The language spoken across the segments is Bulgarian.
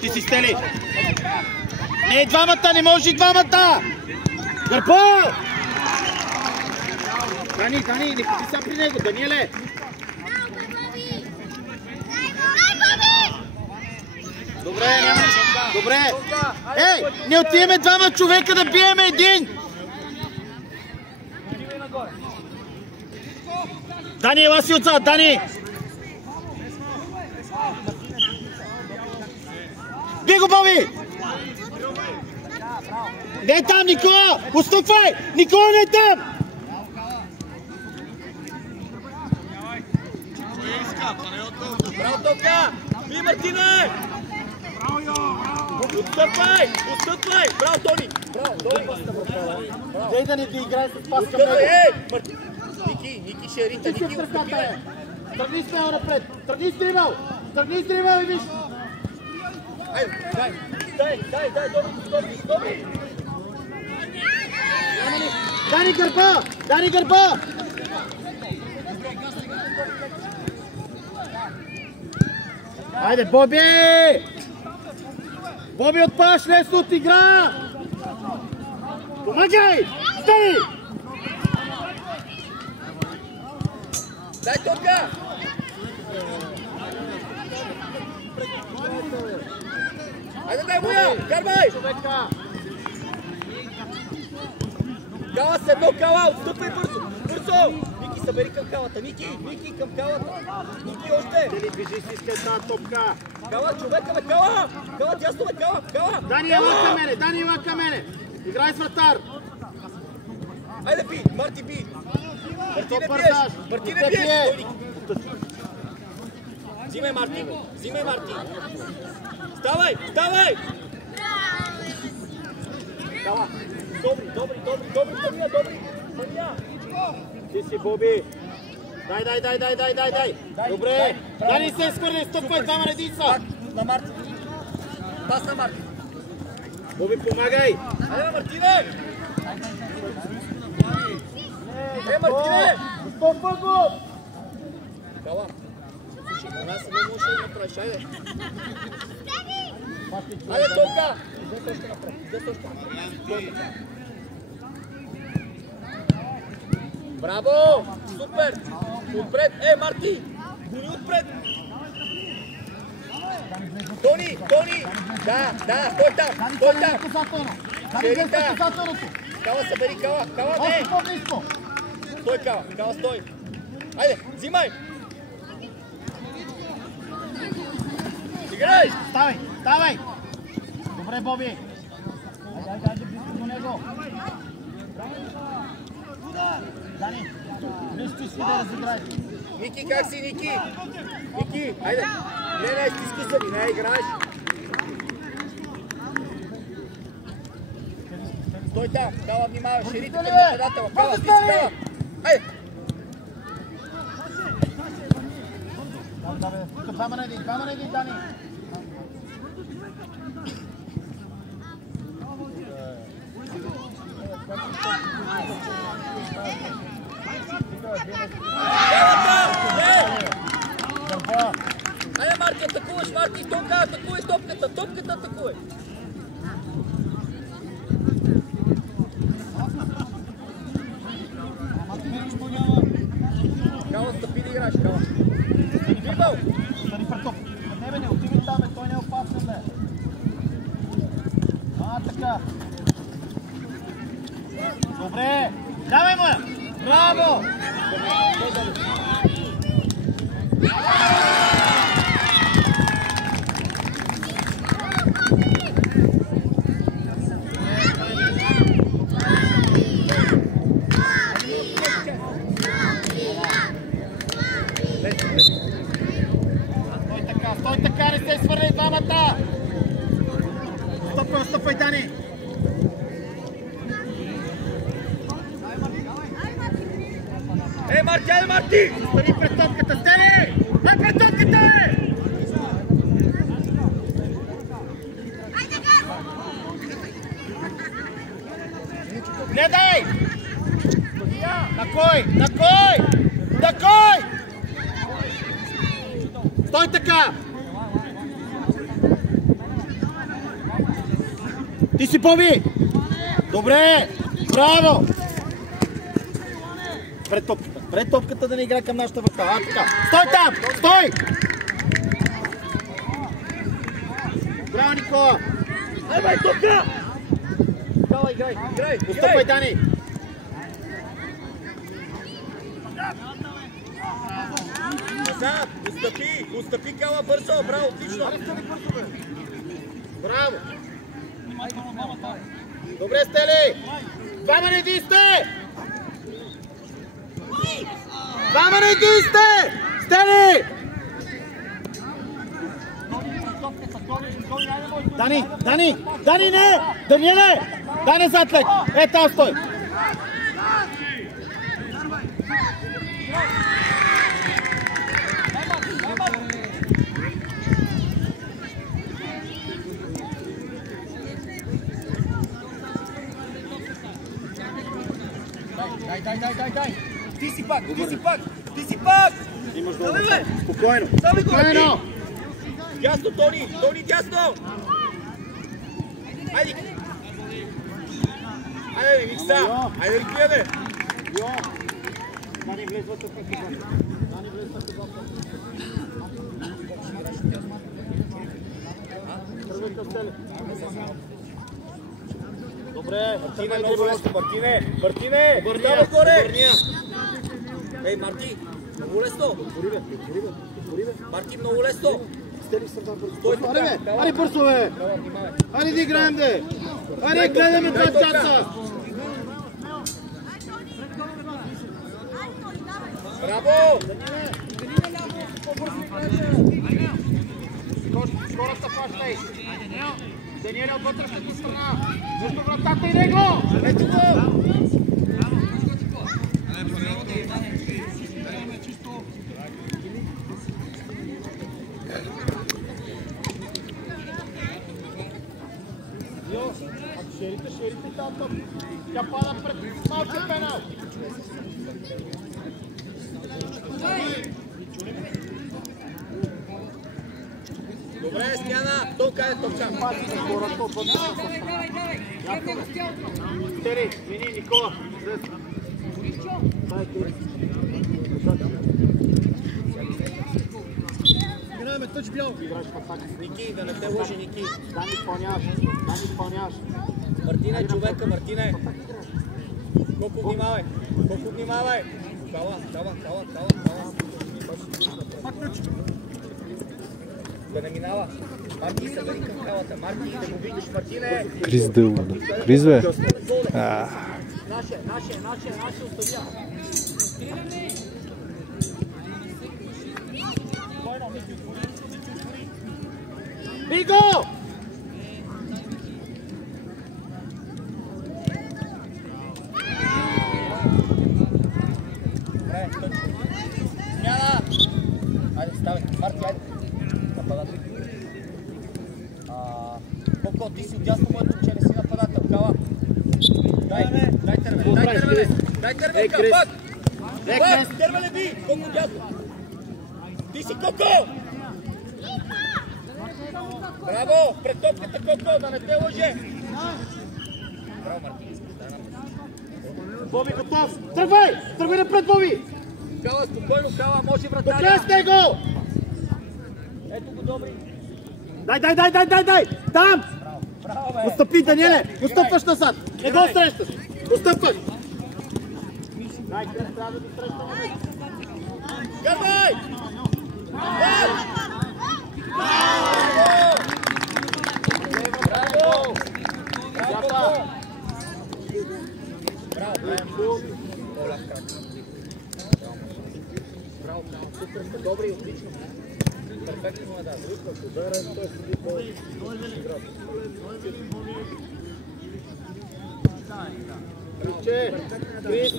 Ти си Стели! Не, двамата, не може и двамата! Гърпо! Дани, не ходи са при него, Даниеле! Добре, няма. Добре. Ей, не отиваме двама човека да биеме един. Дани, ела си отзад, Дани. Би го, Боби. Не е там, Никола. Устъпвай. Никола, не е там. Браво, Тока. Би, Мартине. Отстъпвай! Браво, Тони! Ей да не ги играе с пас към него. Ники ще рита, Ники отстъпи. Тръгни с него напред! Тръгни с дримал и виж! Добри! Дани гърба! Айде, Боби! Боби, отпаш лесно от игра! Помагай! Стани! Дай Тока! Айде, дай Боя! Карбай! Кала се едно, Кала! Отстъпай бързо! Ники, събери към Калата! Ники към Калата! Ники, още! Дали бежи си иска една топка! Кала, човека, бе, Кала! Кала, тясно, бе, Кала! Дани, ела към мене! Играй с вратар! Айде, би! Марти, би! Марти, не биеш! Взимай, Марти! Ставай! Кала! Добри! Ти си, Боби! Дай! Добре! Дани се изхвърли, стъпвай, двама редица! На Марти! Пас на Марти! Боби, помагай! Айде, Мартине! Мартине! Стопа го! Кала! Слушай, у нас не може да направиш, айде! Айде, Тока! Иде точка! Браво! Супер! Отпред! Марти! Гони отпред! Тони! Да! Стой там! Шерита! Кала, събери, Кала, не! Стой, Кала, стой! Айде, взимай! Играй! Ставай! Добре, Боби! Айде, близко до него! Дани, виж си да разиграеш. Ники, как си, Ники? Айде! Не, стиски се ми, не играеш! Стой там, Кала, внимавай, шерите към нападател. Кала, ти си Кала! Айде! Двама на един, Дани! Айде, Марти, атакуваш, Марти, Тока, атакувай топката атакувай! Кала, стъпи да играеш, Кала! Бибъл! Стани пред топ! Не отиви там, той не е опасен, бе! Така! Добре! Давай му я! Браво! Стой така, не се свърли двамата! Стъпвай, Дани! Марти! Стани пред топката, Стели! Пред топката! Гледай! На кой? Стой така! Ти си Боби! Добре! Браво! Пред топката да не игра към нашата врата. Така. Стой там! Стой! Браво, Никола! Давай, топка! Давай, играй! Постъпвай, Дани! Назад! Отстъпи, Кала, бързо! Браво, отлично! Браво! Добре, Стели! Двама на един сте! Двама на един сте! Стели! Дани, не! Даниеле! Дай назад лек! Там стой! Дай! Ти си пак! Имаш добре. Спокойно! Дясно, Тони, дясно! Айде, Микса! Айде, Рикиене! Дани, влез вътре в екипа. Добре, Мартине, много лесно, Мартине! Давай горе! Ей, Марти, много лесно! Марти, много лесно! Аре, бързо, бе! Аре, да играем, де! Аре, гледаме 2 часа! Браво! Скората фащай! Даниеле от вътрешната страна! Между вратата и него! Ето го! Шерите тази топ. Тя пада пред малкия пенал. Добре, Смяна! Топка е топка! Стели, мини, Никола. Минаваме тъч бял. Ники, да не те лъжи, Ники. Дани изпълняваш. Мартине, човека, Мартине. Колко внимавай. Кала. Да не минава. Марти, събери към калата. Марти, да го видиш, Мартине. Крис Дълмана. Крис, бе. Нашия оставя. Биго! Смяна! Айде, ставай. Марти, айде. Нападател. Коко, ти си отдясно моето, че не си нападател. Кала. Дай тервеле, капак! Тервеле би! Коко дясно! Ти си Коко! Браво! Пред топката, Коко, да не те лъже! Браво, Мартин. Боби готов! Тръгвай напред, Боби! Кала, спокойно, Кала, може вратаря! Добре сте го! Ето го, добри! Дай! Там! Браво, бе! Отстъпи, Даниеле! Отстъпваш назад! Не го срещаш! Отстъпваш! Дай, трябва да ги срещаме! Гърбай! Браво, супер, добре, отлично. Перфектно е, да. Ударен, той седи по Крис,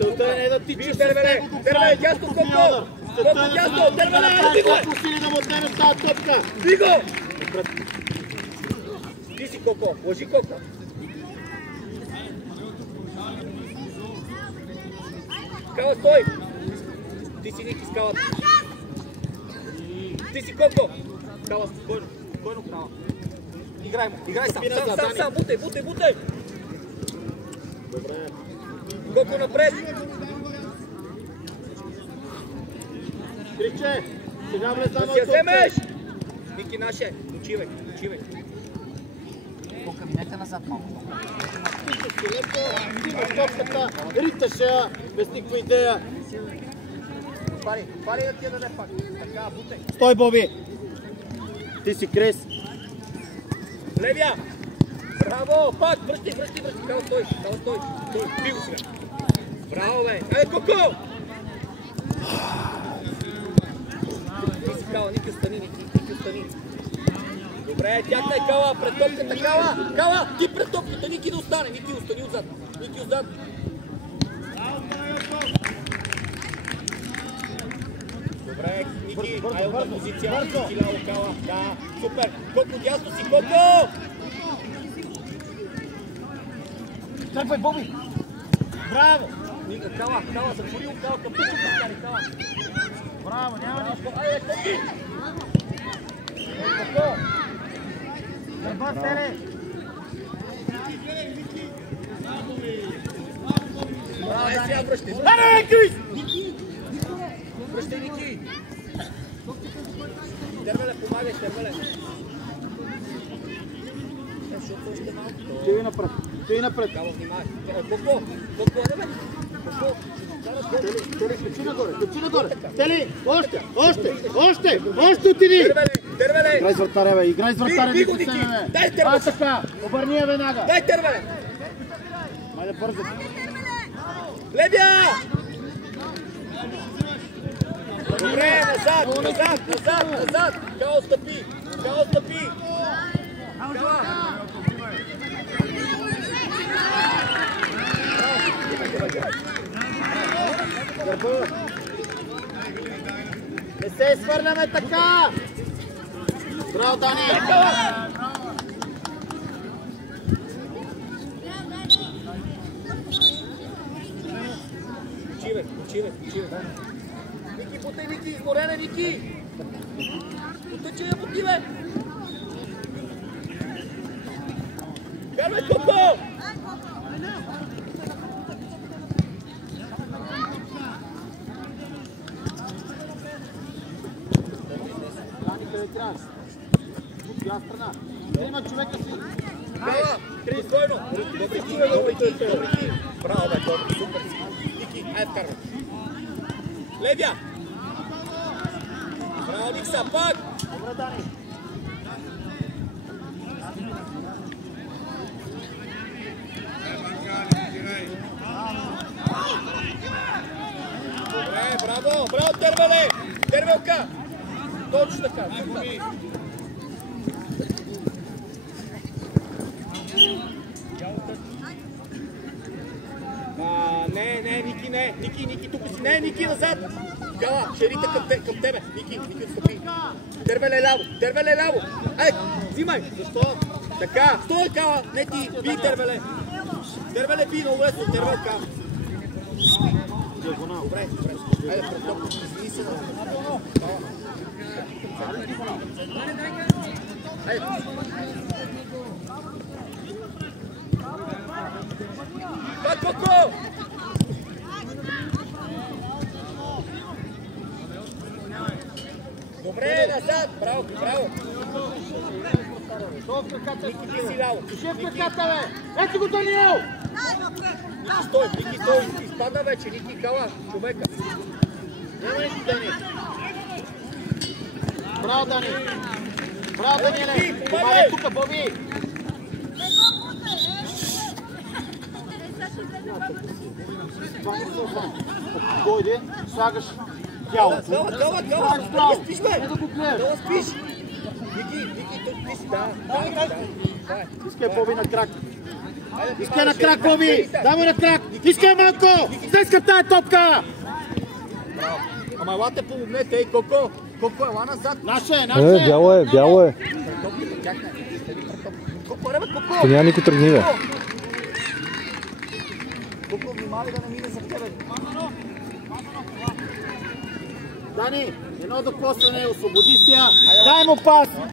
целта е не да тичиш с него до край. Дясно, Коко! Коко, дясно! Тервеле, айде го! Колко сили да му отнемеш тази топка? Биго! Ти си Коко, лъжи Коко. Скала, стой! Ти си Ники, скалата. Ти си Коко! Кала, спокойно, спокойно Кала. Играй сам, бутай! Добре. Коко напред! Криче! Сега влезам Да си я вземеш! Ники наше, почивай. Кока, минете назад малко. Имаш топката, риташе я, без никаква идея. Пари да ти я даде пак. Така, бутай. Стой, Боби! Ти си Крис. Левия! Браво! Пак! Връщай! Кала, стой! Пил сега! Браво, бе! Айде, Коко! Ти си Кала, Ники остани. Добре, тякай Кала, пред топката, Кала! Ти пред топката, Ники да остане! Ники, остани отзад! Добре, Ники, айде на позиция, Ники ляво, Кала, да, супер! Коко, дясно си, Коко! Тръгвай, Боби! Браво! Ника, Кала, затворил Кала, към пичо постави, Кала! Браво, няма нищо. Айде, Коки! Коко! Гърба, Стеле! Браво, сега връщай! Аре, Крис! Връщай, Ники! Тервеле, помагай, Тервеле! Ти напред. Кала, внимай! Коко, не бе! Коко! Тели, качи нагоре. Тели, още отиди! Тервеле! Играй с вратаря, бе, Бий го, Ники! Дай Тервеле! Така, обърни я веднага. Дай Тервеле! Майде бързо. Левия! Добре, назад! Као стъпи! Гърба. Не се свърляме така! Браво, Дани! Почивай. Ники, бутай, Ники, изморене, Ники! Потъчай я, бутиве! Карвай, Коко! Дани, къде трябва? От коя страна? Трима човека си. Кала, спокойно! Добри ти! Браво, бе, добри, супер си! Ники, айде вкарвай! Левия! Браво, Никса, пак! Добре, Дани. Добре, браво, Тервеле! Тервелка! Точно така, супер! Не, Ники, не! Ники, тук си! Не, Ники, назад! Кала, шерите към тебе! Ники, отстъпи! Тервеле ляво! Ай, взимай! Защо? Така, стой, Кала! Не ти, би Тервеле! Тервеле би, много лесно, Тервелка! Добре. Айде, пред топ, извини се. Айде. Пак, Коко! Добре, назад! Браво! Ники, ти си ляво! Шеф краката, бе! Ето го, Даниел! Ники, стой! Изпада вече, Ники, Кала, човека! Няма нищо, Дани! Браво, Дани! Браво, Даниеле! Помагай тука, Боби! Дойде, слагаш тялото. Кала, спиш, бе! Не да го гледаш. Кала, спиш! Ники, тук ти си, да. Искай, Боби, на крак. Искай на крак, Боби! Дай му на крак! Искай малко! Стеска тая топка! Ама елате помогнете, ей, Коко! Коко, ела назад! Наше! Бяло е. Коко, ребе, Коко! То няма никой тръгни, бе. Коко, внимавай да не мине за тебе. Дани, Едно до после него, освободи си я. Дай му пас!